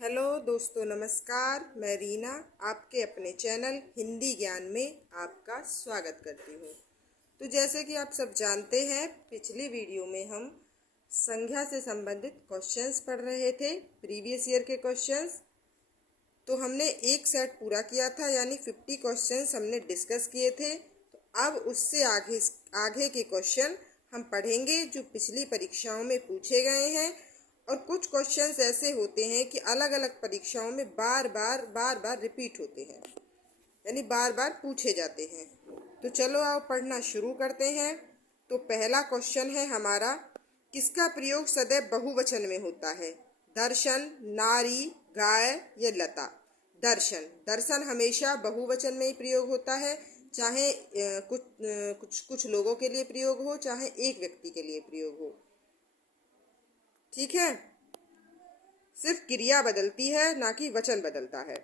Hello दोस्तों, नमस्कार। मैं रीना आपके अपने चैनल हिंदी ज्ञान में आपका स्वागत करती हूँ। तो जैसे कि आप सब जानते हैं, पिछली वीडियो में हम संज्ञा से संबंधित क्वेश्चंस पढ़ रहे थे, प्रीवियस ईयर के क्वेश्चंस। तो हमने एक सेट पूरा किया था, यानी 50 क्वेश्चंस हमने डिस्कस किए थे। तो अब उससे आगे आगे के क्वेश्चन हम पढ़ेंगे जो पिछली परीक्षाओं में पूछे गए हैं। और कुछ क्वेश्चंस ऐसे होते हैं कि अलग अलग परीक्षाओं में बार बार रिपीट होते हैं, यानी बार बार पूछे जाते हैं। तो चलो आओ पढ़ना शुरू करते हैं। तो पहला क्वेश्चन है हमारा, किसका प्रयोग सदैव बहुवचन में होता है? दर्शन, नारी, गाय या लता? दर्शन दर्शन हमेशा बहुवचन में ही प्रयोग होता है, चाहे कुछ लोगों के लिए प्रयोग हो, चाहे एक व्यक्ति के लिए प्रयोग हो। ठीक है, सिर्फ क्रिया बदलती है, ना कि वचन बदलता है।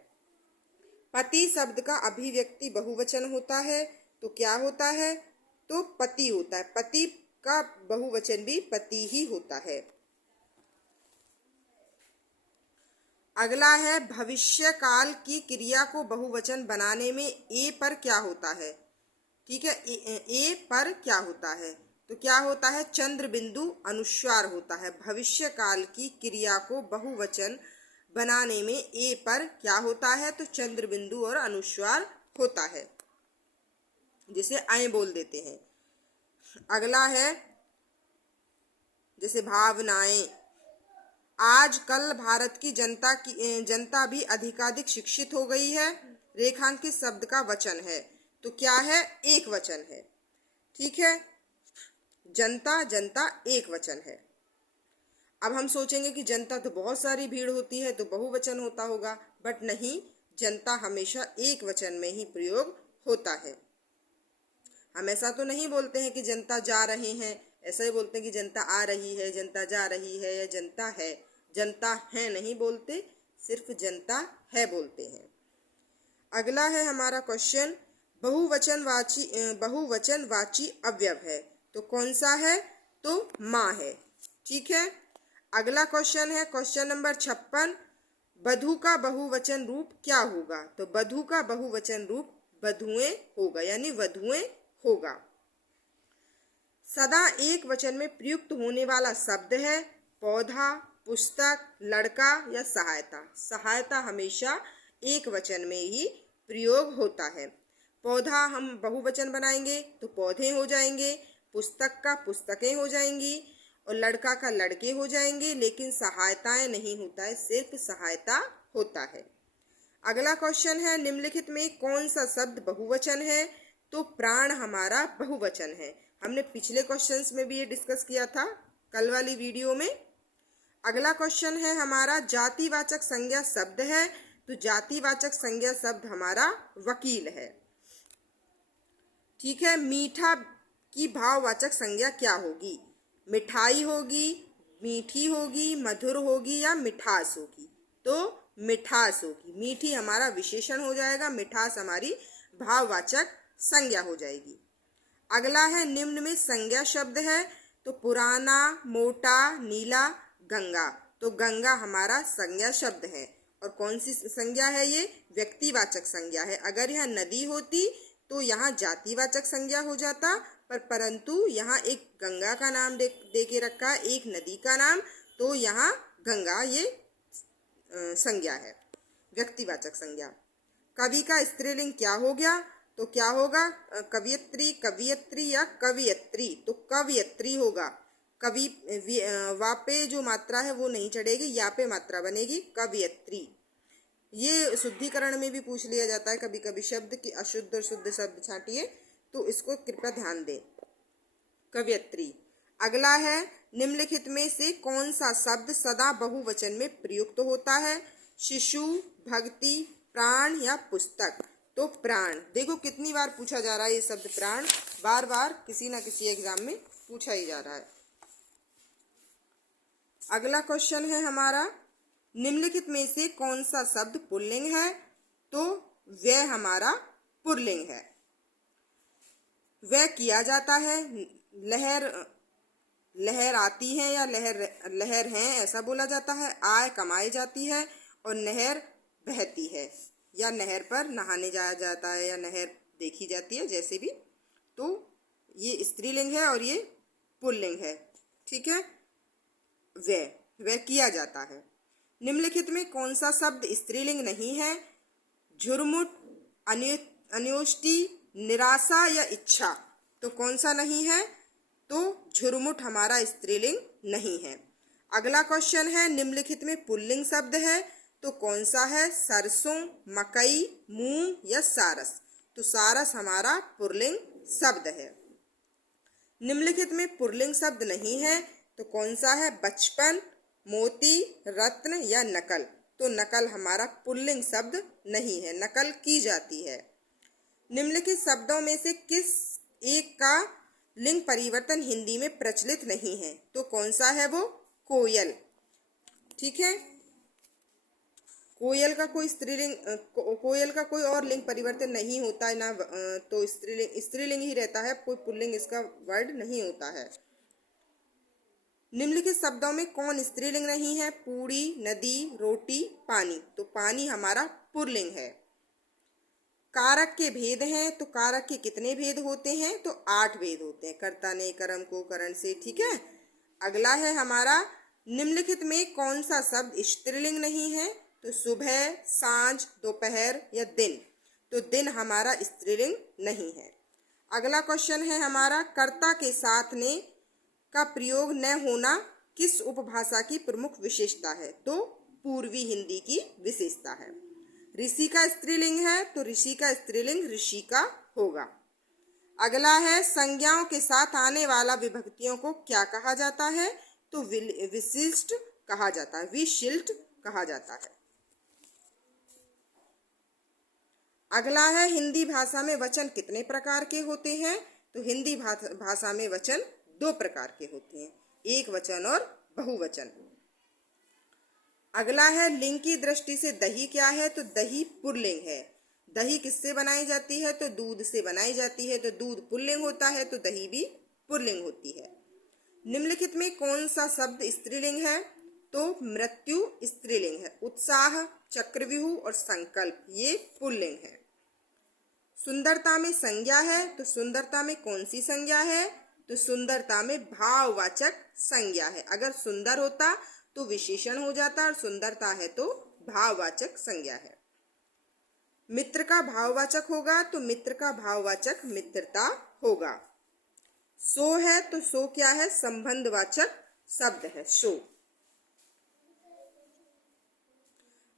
पति शब्द का अभिव्यक्ति बहुवचन होता है, तो क्या होता है? तो पति होता है। पति का बहुवचन भी पति ही होता है। अगला है, भविष्य काल की क्रिया को बहुवचन बनाने में ए पर क्या होता है? ठीक है, ए पर क्या होता है? तो क्या होता है? चंद्र बिंदु अनुस्वार होता है। भविष्य काल की क्रिया को बहुवचन बनाने में ए पर क्या होता है? तो चंद्र बिंदु और अनुस्वार होता है, जिसे आए बोल देते हैं। अगला है, जैसे भावनाएं। आजकल भारत की जनता भी अधिकाधिक शिक्षित हो गई है। रेखांकित शब्द का वचन है, तो क्या है? एक वचन है। ठीक है, जनता जनता एक वचन है। अब हम सोचेंगे कि जनता तो बहुत सारी भीड़ होती है, तो बहुवचन होता होगा, बट नहीं, जनता हमेशा एक वचन में ही प्रयोग होता है। हम ऐसा तो नहीं बोलते हैं कि जनता जा रहे हैं, ऐसा ही बोलते हैं कि जनता आ रही है, जनता जा रही है, या जनता है। जनता है नहीं बोलते, सिर्फ जनता है बोलते हैं। अगला है हमारा क्वेश्चन, बहुवचनवाची अवयव है, तो कौन सा है? तो माँ है। ठीक है, अगला क्वेश्चन है क्वेश्चन नंबर 56, बधू का बहुवचन रूप क्या होगा? तो बधू का बहुवचन रूप बधुएं होगा, यानी वधुएं होगा। सदा एक वचन में प्रयुक्त होने वाला शब्द है पौधा, पुस्तक, लड़का या सहायता? सहायता हमेशा एक वचन में ही प्रयोग होता है। पौधा हम बहुवचन बनाएंगे तो पौधे हो जाएंगे, पुस्तक का पुस्तकें हो जाएंगी, और लड़का का लड़के हो जाएंगे, लेकिन सहायताएं नहीं होता है, सिर्फ सहायता होता है। अगला क्वेश्चन है, निम्नलिखित में कौन सा शब्द बहुवचन है? तो प्राण हमारा बहुवचन है। हमने पिछले क्वेश्चंस में भी ये डिस्कस किया था, कल वाली वीडियो में। अगला क्वेश्चन है हमारा, जातिवाचक संज्ञा शब्द है, तो जातिवाचक संज्ञा शब्द हमारा वकील है। ठीक है, मीठा की भाववाचक संज्ञा क्या होगी? मिठाई होगी, मीठी होगी, मधुर होगी, या मिठास होगी? तो मिठास होगी। मीठी हमारा विशेषण हो जाएगा, मिठास हमारी भाववाचक संज्ञा हो जाएगी। अगला है, निम्न में संज्ञा शब्द है, तो पुराना, मोटा, नीला, गंगा? तो गंगा हमारा संज्ञा शब्द है। और कौन सी संज्ञा है ये? व्यक्तिवाचक संज्ञा है। अगर यह नदी होती तो यहाँ जातिवाचक संज्ञा हो जाता, परंतु यहाँ एक गंगा का नाम दे के रखा है, एक नदी का नाम, तो यहाँ गंगा ये संज्ञा है, व्यक्तिवाचक संज्ञा। कवि का स्त्रीलिंग क्या हो गया? तो क्या होगा? कवियत्री, कवियत्री या कवियत्री? तो कवियत्री होगा। कवि वापे जो मात्रा है वो नहीं चढ़ेगी, या पे मात्रा बनेगी, कवियत्री। ये शुद्धिकरण में भी पूछ लिया जाता है कभी कभी, शब्द की अशुद्ध और शुद्ध शब्द छांटिए, तो इसको कृपया ध्यान दें। कवियत्री। अगला है, निम्नलिखित में से कौन सा शब्द सदा बहुवचन में प्रयुक्त होता है? शिशु, भक्ति, प्राण या पुस्तक? तो प्राण। देखो कितनी बार पूछा जा रहा है ये शब्द प्राण, बार बार किसी ना किसी एग्जाम में पूछा ही जा रहा है। अगला क्वेश्चन है हमारा, निम्नलिखित में से कौन सा शब्द पुल्लिंग है? तो वह हमारा पुल्लिंग है। वह किया जाता है, लहर आती है या लहर हैं, ऐसा बोला जाता है। आय कमाई जाती है, और नहर बहती है, या नहर पर नहाने जाया जाता है, या नहर देखी जाती है, जैसे भी। तो ये स्त्रीलिंग है और ये पुल्लिंग है। ठीक है, वह किया जाता है। निम्नलिखित में कौन सा शब्द स्त्रीलिंग नहीं है? झुरमुट, अन्योष्टि, निराशा या इच्छा। तो कौन सा नहीं है? तो झुरमुट हमारा स्त्रीलिंग नहीं है। अगला क्वेश्चन है, निम्नलिखित में पुल्लिंग शब्द है तो कौन सा है? सरसों, मकई, मूंग या सारस। तो सारस हमारा पुल्लिंग शब्द है। निम्नलिखित में पुल्लिंग शब्द नहीं है तो कौन सा है? बचपन, मोती, रत्न या नकल। तो नकल हमारा पुल्लिंग शब्द नहीं है, नकल की जाती है। निम्नलिखित शब्दों में से किस एक का लिंग परिवर्तन हिंदी में प्रचलित नहीं है? तो कौन सा है वो? कोयल। ठीक है, कोयल का कोई स्त्रीलिंग कोयल का कोई और लिंग परिवर्तन नहीं होता है ना, तो स्त्रीलिंग ही रहता है, कोई पुल्लिंग इसका वर्ड नहीं होता है। निम्नलिखित शब्दों में कौन स्त्रीलिंग नहीं है? पूरी, नदी, रोटी, पानी। तो पानी हमारा पुल्लिंग है। कारक के भेद हैं तो कारक के कितने भेद होते हैं? तो 8 भेद होते हैं, कर्ता ने, कर्म को, करण से। ठीक है, अगला है हमारा, निम्नलिखित में कौन सा शब्द स्त्रीलिंग नहीं है? तो सुबह, सांझ, दोपहर या दिन। तो दिन हमारा स्त्रीलिंग नहीं है। अगला क्वेश्चन है हमारा, कर्ता के साथ ने का प्रयोग न होना किस उपभाषा की प्रमुख विशेषता है? तो पूर्वी हिंदी की विशेषता है। ऋषि का स्त्रीलिंग है तो ऋषि का स्त्रीलिंग ऋषिका होगा। अगला है, संज्ञाओं के साथ आने वाला विभक्तियों को क्या कहा जाता है? तो विशिष्ट कहा जाता है, विशिष्ट कहा जाता है। अगला है, हिंदी भाषा में वचन कितने प्रकार के होते हैं? तो हिंदी भाषा में वचन 2 प्रकार के होते हैं, एक वचन और बहुवचन। अगला है, लिंग की दृष्टि से दही क्या है? तो दही पुल्लिंग है। दही किससे बनाई जाती है? तो दूध से बनाई जाती है, तो दूध पुल्लिंग होता है, तो दही भी पुल्लिंग होती है। निम्नलिखित में कौन सा शब्द स्त्रीलिंग है? तो मृत्यु स्त्रीलिंग है। उत्साह, चक्रव्यूह और संकल्प ये पुल्लिंग है। सुंदरता में संज्ञा है तो सुंदरता में कौन सी संज्ञा है? तो सुंदरता में भाववाचक संज्ञा है। अगर सुंदर होता तो विशेषण हो जाता, और सुंदरता है तो भाववाचक संज्ञा है। मित्र का भाववाचक होगा तो मित्र का भाववाचक मित्रता होगा। सो है तो सो क्या है? संबंधवाचक शब्द है, सो।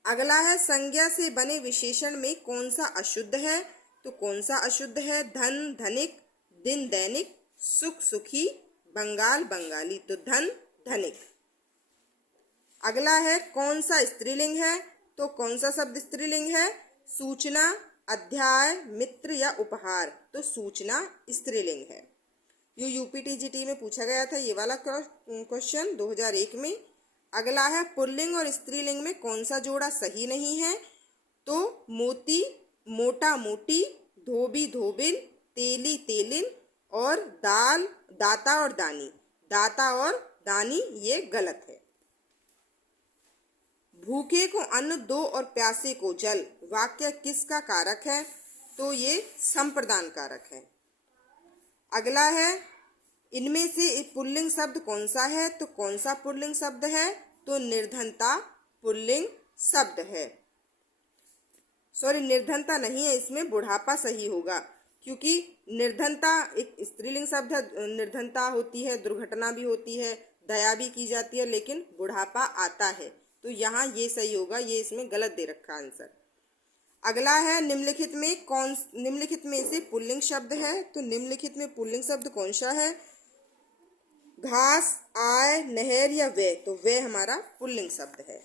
अगला है, संज्ञा से बने विशेषण में कौन सा अशुद्ध है? तो कौन सा अशुद्ध है? धन, धनिक, दिन, दैनिक, सुख, सुखी, बंगाल, बंगाली। तो धन, धनिक। अगला है, कौन सा स्त्रीलिंग है? तो कौन सा शब्द स्त्रीलिंग है? सूचना, अध्याय, मित्र या उपहार। तो सूचना स्त्रीलिंग है। ये यूपीटीजीटी में पूछा गया था, ये वाला क्वेश्चन 2001 में। अगला है, पुल्लिंग और स्त्रीलिंग में कौन सा जोड़ा सही नहीं है? तो मोती, मोटा, मोटी, धोबी, धोबिन, तेली, तेलिन और दाल, दाता और दानी। दाता और दानी ये गलत है। भूखे को अन्न दो और प्यासे को जल वाक्य किसका कारक है? तो ये संप्रदान कारक है। अगला है, इनमें से एक पुल्लिंग शब्द कौन सा है? तो कौन सा पुल्लिंग शब्द है? तो निर्धनता पुल्लिंग शब्द है। सॉरी, निर्धनता नहीं है, इसमें बुढ़ापा सही होगा, क्योंकि निर्धनता एक स्त्रीलिंग शब्द है। निर्धनता होती है, दुर्घटना भी होती है, दया भी की जाती है, लेकिन बुढ़ापा आता है, तो यहाँ ये सही होगा, ये इसमें गलत दे रखा आंसर। अगला है, निम्नलिखित में से पुल्लिंग शब्द है? तो निम्नलिखित में पुल्लिंग शब्द कौन सा है? घास, आय, नहर या वे। तो वे हमारा पुल्लिंग शब्द है।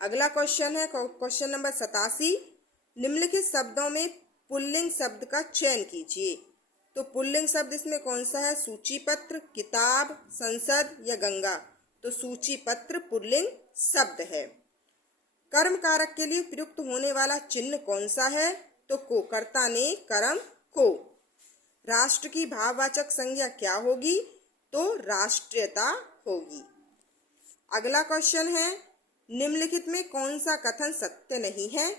अगला क्वेश्चन है क्वेश्चन नंबर 87। निम्नलिखित शब्दों में पुल्लिंग शब्द का चयन कीजिए। तो पुल्लिंग शब्द इसमें कौन सा है? सूची पत्र, किताब, संसद या गंगा। तो सूची पत्र पुल्लिंग शब्द है। कर्म कारक के लिए प्रयुक्त होने वाला चिन्ह कौन सा है? तो को, कर्ता ने, कर्म, को। राष्ट्र की भाववाचक संज्ञा क्या होगी? तो राष्ट्रीयता होगी। अगला क्वेश्चन है, निम्नलिखित में कौन सा कथन सत्य नहीं है?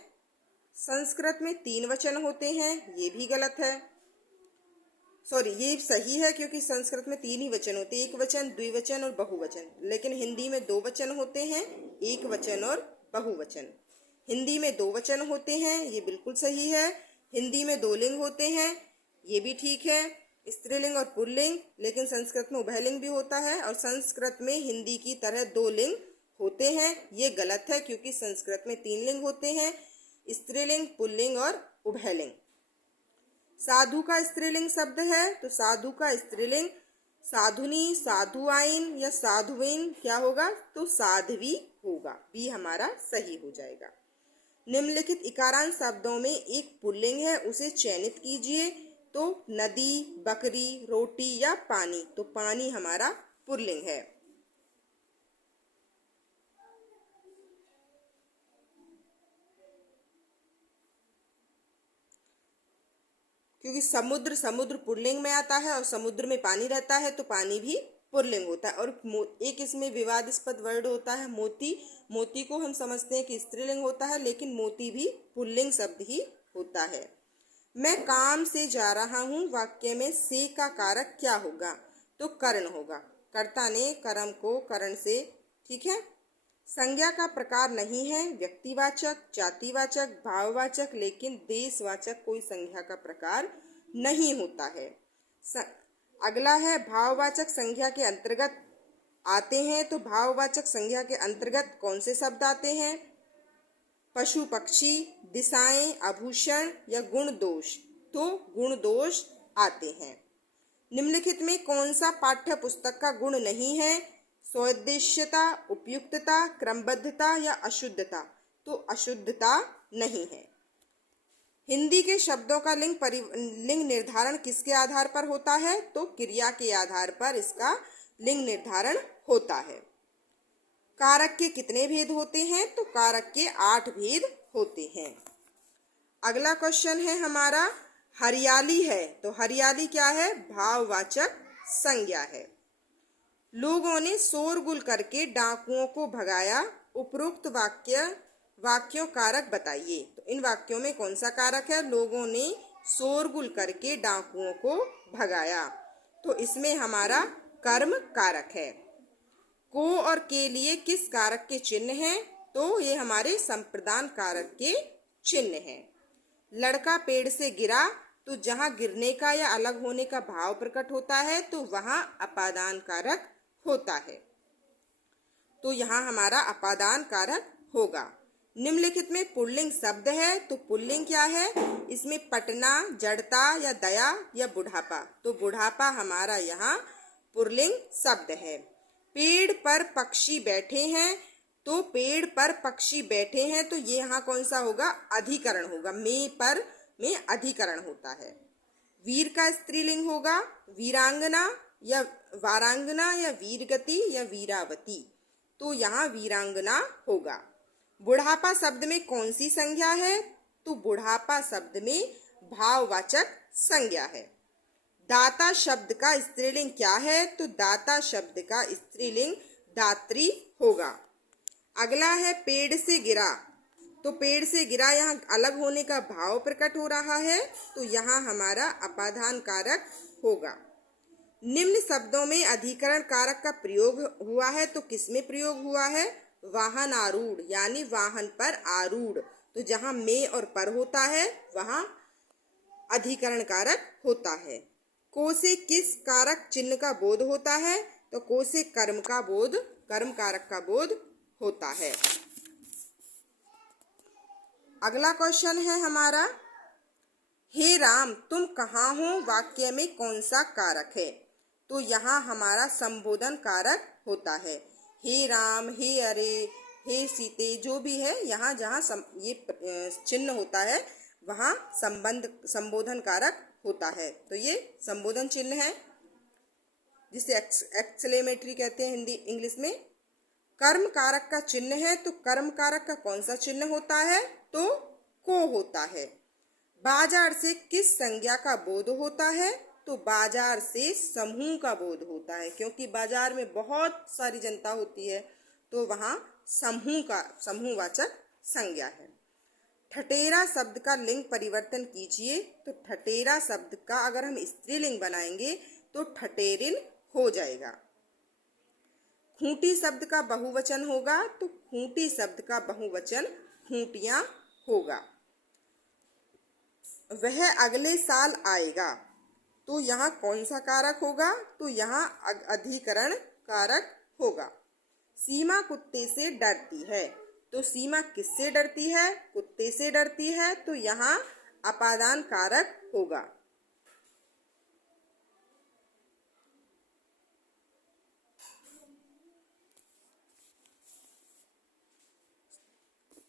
संस्कृत में 3 वचन होते हैं, ये भी गलत है। सॉरी, ये सही है क्योंकि संस्कृत में 3 ही वचन होते हैं, एक वचन, द्विवचन और बहुवचन। लेकिन हिंदी में 2 वचन होते हैं, एक वचन और बहुवचन। हिंदी में 2 वचन होते हैं, ये बिल्कुल सही है। हिंदी में 2 लिंग होते हैं, ये भी ठीक है, स्त्रीलिंग और पुल्लिंग। लेकिन संस्कृत में उभयलिंग भी होता है और संस्कृत में हिंदी की तरह 2 लिंग होते हैं, ये गलत है क्योंकि संस्कृत में 3 लिंग होते हैं, स्त्रीलिंग, पुल्लिंग और उभयलिंग। साधु का स्त्रीलिंग शब्द है, तो साधु का स्त्रीलिंग साधुनी, साधुआइन या साधुवीन क्या होगा? तो साध्वी होगा। बी हमारा सही हो जाएगा। निम्नलिखित इकारांत शब्दों में एक पुल्लिंग है, उसे चयनित कीजिए। तो नदी, बकरी, रोटी या पानी। तो पानी हमारा पुल्लिंग है। क्योंकि समुद्र, समुद्र पुल्लिंग में आता है और समुद्र में पानी रहता है तो पानी भी पुल्लिंग होता है। और एक इसमें विवादास्पद वर्ड होता है मोती। मोती को हम समझते हैं कि स्त्रीलिंग होता है, लेकिन मोती भी पुल्लिंग शब्द ही होता है। मैं काम से जा रहा हूँ, वाक्य में से का कारक क्या होगा? तो कर्ण होगा। कर्ता ने कर्म को कर्ण से, ठीक है। संज्ञा का प्रकार नहीं है व्यक्तिवाचक, जातिवाचक, भाववाचक, लेकिन देशवाचक कोई संज्ञा का प्रकार नहीं होता है। अगला है भाववाचक संज्ञा के अंतर्गत आते हैं। तो भाववाचक संज्ञा के अंतर्गत कौन से शब्द आते हैं? पशु पक्षी, दिशाएं, आभूषण या गुण दोष। तो गुण दोष आते हैं। निम्नलिखित में कौन सा पाठ्य पुस्तक का गुण नहीं है? सौदेश्यता, उपयुक्तता, क्रमबद्धता या अशुद्धता। तो अशुद्धता नहीं है। हिंदी के शब्दों का लिंग निर्धारण किसके आधार पर होता है? तो क्रिया के आधार पर इसका लिंग निर्धारण होता है। कारक के कितने भेद होते हैं? तो कारक के 8 भेद होते हैं। अगला क्वेश्चन है हमारा, हरियाली है। तो हरियाली क्या है? भाववाचक संज्ञा है। लोगों ने शोरगुल करके डाकुओं को भगाया। उपरोक्त वाक्यों कारक बताइए। तो इन वाक्यों में कौन सा कारक है? लोगों ने शोरगुल करके डाकुओं को भगाया। तो इसमें हमारा कर्म कारक है। को और के लिए किस कारक के चिन्ह हैं? तो ये हमारे संप्रदान कारक के चिन्ह हैं। लड़का पेड़ से गिरा, तो जहां गिरने का या अलग होने का भाव प्रकट होता है तो वहां अपादान कारक होता है। तो यहाँ हमारा अपादान कारक होगा। निम्नलिखित में पुल्लिंग शब्द है। तो पुल्लिंग क्या है? इसमें पटना, जड़ता या दया या बुढ़ापा। तो बुढ़ापा हमारा यहाँ पुल्लिंग शब्द है। पेड़ पर पक्षी बैठे हैं। तो पेड़ पर पक्षी बैठे हैं, तो ये यहाँ कौन सा होगा? अधिकरण होगा। में अधिकरण होता है। वीर का स्त्रीलिंग होगा वीरांगना या वारांगना या वीरगति या वीरावती। तो यहाँ वीरांगना होगा। बुढ़ापा शब्द में कौन सी संज्ञा है? तो बुढ़ापा शब्द में भाववाचक संज्ञा है। दाता शब्द का स्त्रीलिंग क्या है? तो दाता शब्द का स्त्रीलिंग दात्री होगा। अगला है पेड़ से गिरा। तो पेड़ से गिरा, यहाँ अलग होने का भाव प्रकट हो रहा है, तो यहाँ हमारा अपादान कारक होगा। निम्न शब्दों में अधिकरण कारक का प्रयोग हुआ है, तो किसमें प्रयोग हुआ है? वाहन आरूढ़, यानी वाहन पर आरूढ़। तो जहाँ में और पर होता है वहाँ अधिकरण कारक होता है। को से किस कारक चिन्ह का बोध होता है? तो को से कर्म कारक का बोध होता है। अगला क्वेश्चन है हमारा, हे राम तुम कहाँ हो, वाक्य में कौन सा कारक है? तो यहाँ हमारा संबोधन कारक होता है। हे राम, हे अरे, हे सीते, जो भी है यहाँ जहाँ ये चिन्ह होता है वहाँ संबोधन कारक होता है। तो ये संबोधन चिन्ह है जिसे एक्सक्लेमेटरी कहते हैं हिंदी इंग्लिश में। कर्म कारक का चिन्ह है, तो कर्म कारक का कौन सा चिन्ह होता है? तो को होता है। बाजार से किस संज्ञा का बोध होता है? तो बाजार से समूह का बोध होता है, क्योंकि बाजार में बहुत सारी जनता होती है तो वहाँ समूहवाचक संज्ञा है। ठठेरा शब्द का लिंग परिवर्तन कीजिए, तो ठठेरा शब्द का अगर हम स्त्रीलिंग बनाएंगे तो ठठेरिन हो जाएगा। खूंटी शब्द का बहुवचन होगा तो खूंटी शब्द का बहुवचन खूंटियां होगा। वह अगले साल आएगा, तो यहाँ कौन सा कारक होगा? तो यहाँ अधिकरण कारक होगा। सीमा कुत्ते से डरती है, तो सीमा किससे डरती है? कुत्ते से डरती है, तो यहाँ अपादान कारक होगा।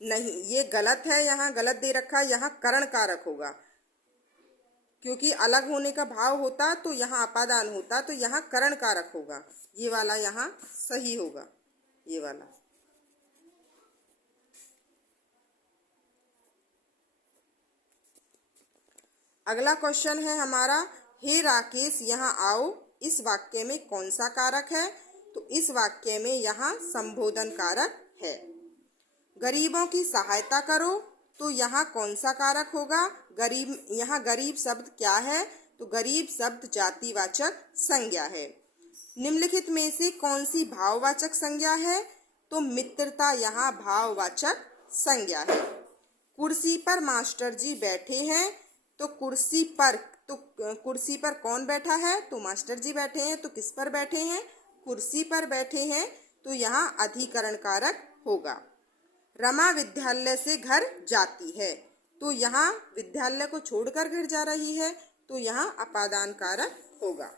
नहीं, ये गलत है, यहाँ गलत दे रखा है, यहाँ करण कारक होगा, क्योंकि अलग होने का भाव होता तो यहाँ अपादान होता, तो यहाँ करण कारक होगा। ये वाला यहाँ सही होगा, ये वाला। अगला क्वेश्चन है हमारा, हे राकेश यहाँ आओ, इस वाक्य में कौन सा कारक है? तो इस वाक्य में यहाँ संबोधन कारक है। गरीबों की सहायता करो, तो यहाँ कौन सा कारक होगा? गरीब, यहाँ गरीब शब्द क्या है? तो गरीब शब्द जातिवाचक संज्ञा है। निम्नलिखित में से कौन सी भाववाचक संज्ञा है? तो मित्रता यहाँ भाववाचक संज्ञा है। कुर्सी पर मास्टर जी बैठे हैं, तो कुर्सी पर कौन बैठा है? तो मास्टर जी बैठे हैं, तो किस पर बैठे हैं? कुर्सी पर बैठे हैं, तो यहाँ अधिकरण कारक होगा। रमा विद्यालय से घर जाती है, तो यहाँ विद्यालय को छोड़कर घर जा रही है, तो यहाँ अपादान कारक होगा।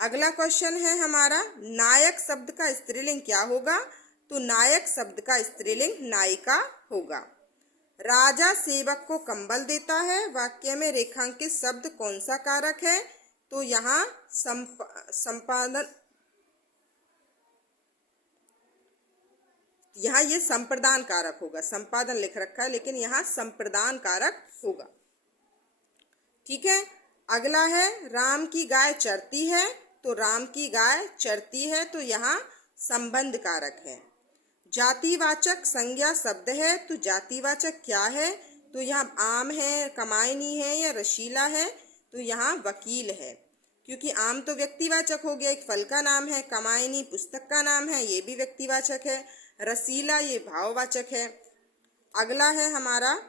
अगला क्वेश्चन है हमारा, नायक शब्द का स्त्रीलिंग क्या होगा? तो नायक शब्द का स्त्रीलिंग नायिका होगा। राजा सेवक को कंबल देता है, वाक्य में रेखांकित शब्द कौन सा कारक है? तो यहाँ संपादन, यहाँ ये संप्रदान कारक होगा। संपादन लिख रखा है लेकिन यहाँ संप्रदान कारक होगा। ठीक है। अगला है, राम की गाय चरती है, तो राम की गाय चरती है, तो यहाँ संबंध कारक है। जातिवाचक संज्ञा शब्द है, तो जातिवाचक क्या है? तो यहाँ आम है, कमायनी है या रशीला है? तो यहाँ वकील है, क्योंकि आम तो व्यक्तिवाचक हो गया, एक फल का नाम है। कमायनी पुस्तक का नाम है, ये भी व्यक्तिवाचक है। रसीला ये भाववाचक है। अगला है हमारा,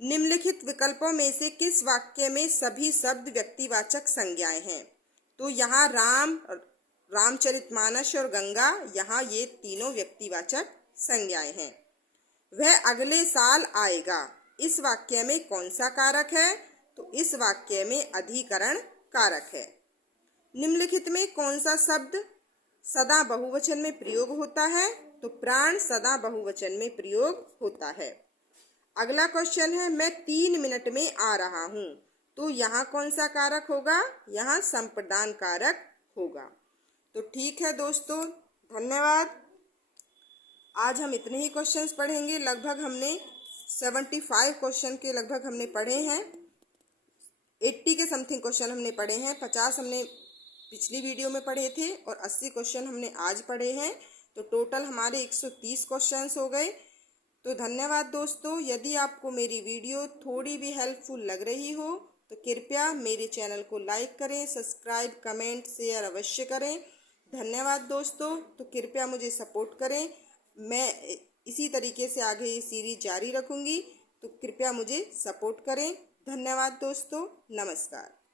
निम्नलिखित विकल्पों में से किस वाक्य में सभी शब्द व्यक्तिवाचक संज्ञाएं हैं? तो यहाँ राम, रामचरितमानस और गंगा, यहाँ ये तीनों व्यक्तिवाचक संज्ञाएं हैं। वह अगले साल आएगा, इस वाक्य में कौन सा कारक है? तो इस वाक्य में अधिकरण कारक है। निम्नलिखित में कौन सा शब्द सदा बहुवचन में प्रयोग होता है? तो प्राण सदा बहुवचन में प्रयोग होता है। अगला क्वेश्चन है, मैं 3 मिनट में आ रहा हूँ, तो यहाँ कौन सा कारक होगा? यहाँ संप्रदान कारक होगा। तो ठीक है दोस्तों, धन्यवाद। आज हम इतने ही क्वेश्चंस पढ़ेंगे। लगभग हमने 75 क्वेश्चन के लगभग हमने पढ़े हैं। 80 के समथिंग क्वेश्चन हमने पढ़े हैं। 50 हमने पिछली वीडियो में पढ़े थे और 80 क्वेश्चन हमने आज पढ़े हैं। तो टोटल हमारे 130 क्वेश्चंस हो गए। तो धन्यवाद दोस्तों। यदि आपको मेरी वीडियो थोड़ी भी हेल्पफुल लग रही हो तो कृपया मेरे चैनल को लाइक करें, सब्सक्राइब, कमेंट, शेयर अवश्य करें। धन्यवाद दोस्तों। तो कृपया मुझे सपोर्ट करें। मैं इसी तरीके से आगे ये सीरीज जारी रखूंगी, तो कृपया मुझे सपोर्ट करें। धन्यवाद दोस्तों। नमस्कार।